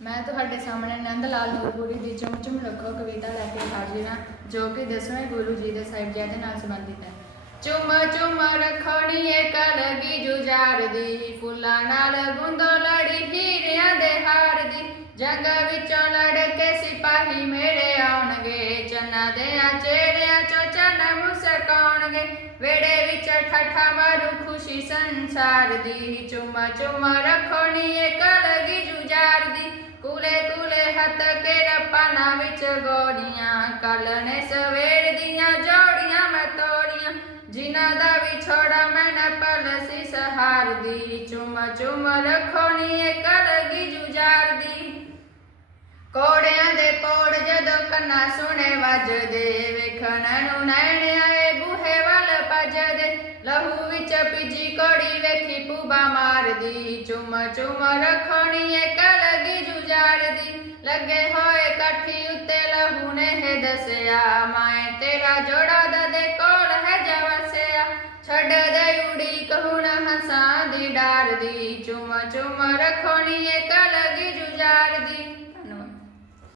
ਮੈਂ ਤੁਹਾਡੇ ਸਾਹਮਣੇ ਨੰਦ ਲਾਲ ਨੂਰਪੁਰੀ ਦੀ ਚੁੰਮ ਰੱਖੋ ਕਵਿਤਾ ਲੈ ਕੇ ਹਾਜ਼ਰ ਹਾਂ, ਜੋ ਕਿ ਦਸਵੇਂ ਗੁਰੂ ਜੀ ਦੇ ਸਾਹਿਬਜ਼ਾਦੇ ਨਾਲ ਸੰਬੰਧਿਤ ਹੈ। ਚੁੰਮ ਚੁੰਮ ਰੱਖਣੀ ਏ ਕਲਗੀ ਜੁਝਾਰ ਦੀ ਫੁੱਲਾਂ ਨਾਲ ਗੁੰਦੋ ਲੜੀ, ਹੀਰਿਆਂ ਦੇ ਹਾਰ ਦੀ ਜੰਗ ਵਿੱਚੋਂ ਲੜ ਕੇ ਸਿਪਾਹੀ ਮੇਰੇ ਆਉਣਗੇ, ਚੰਨਾ ਦੇ ਚਿਹਰਿਆਂ ਚੋਂ ਚੰਨ ਮੁਸਕਾਉਣਗੇ। ਵੇੜੇ ਵਿੱਚ ਠੱਠਾ ਮਾਰੂ ਖੁਸ਼ੀ ਸੰਸਾਰ ਦੀ ਚੁੰਮ ਚੁੰਮ ਰੱਖਣੀ ਏ ਕਲਗੀ ਜੁਝਾਰ ਦੀ ਕੁਲੇ ਕੁਲੇ ਹੱਥ ਕੇ ਰਪਾਨਾ ਵਿੱਚ ਗੋੜੀਆਂ, ਕੱਲ ਨੇ ਸਵੇਰ ਦੀਆਂ ਜੋੜੀਆਂ ਮੈਂ ਤੋੜੀਆਂ। ਜਿਨ੍ਹਾਂ ਦਾ ਵਿਛੋੜਾ ਮੈਂ ਨਾ ਪਲਸੀ ਸਹਾਰ ਚੁੰਮ ਚੁੰਮ ਰੱਖਣੀ ਏ ਕਲਗੀ ਜੁਝਾਰ ਕੋੜਿਆਂ ਦੇ ਪੋੜ ਜਦੋਂ ਕੰਨਾ ਸੁਣੇ ਵੱਜਦੇ, ਵੇਖਣ ਨੂੰ ਨੈਣ ਆਏ ਬੂਹੇ ਵੱਲ ਭਜਦੇ। ਲਹੂ ਵਿੱਚ ਭਿੱਜੀ ਕੋੜੀ ਵੇਖੀ ਪੂਬਾ ਮਾਰਦੀ, ਚੁੰਮ ਚੁੰਮ ਰੱਖਣੀ ਏ ਕਲਗੀ ਜੁਝਾਰਦੀ। ਲੱਗੇ ਹੈ ਮੈਂ ਤੇਰਾ ਜੋੜਾ ਦਦੇ ਕੋਲ ਹੈ ਜਾ ਵਸਿਆ। ਛੱਡ ਦੇ ਉਡੀਕ, ਹੁਣ ਹਸਾਂ ਦੀ ਡਾਰ ਦੀ ਚੁੰਮ ਚੁੰਮ ਰੱਖਣੀ ਏ ਕਲਗੀ।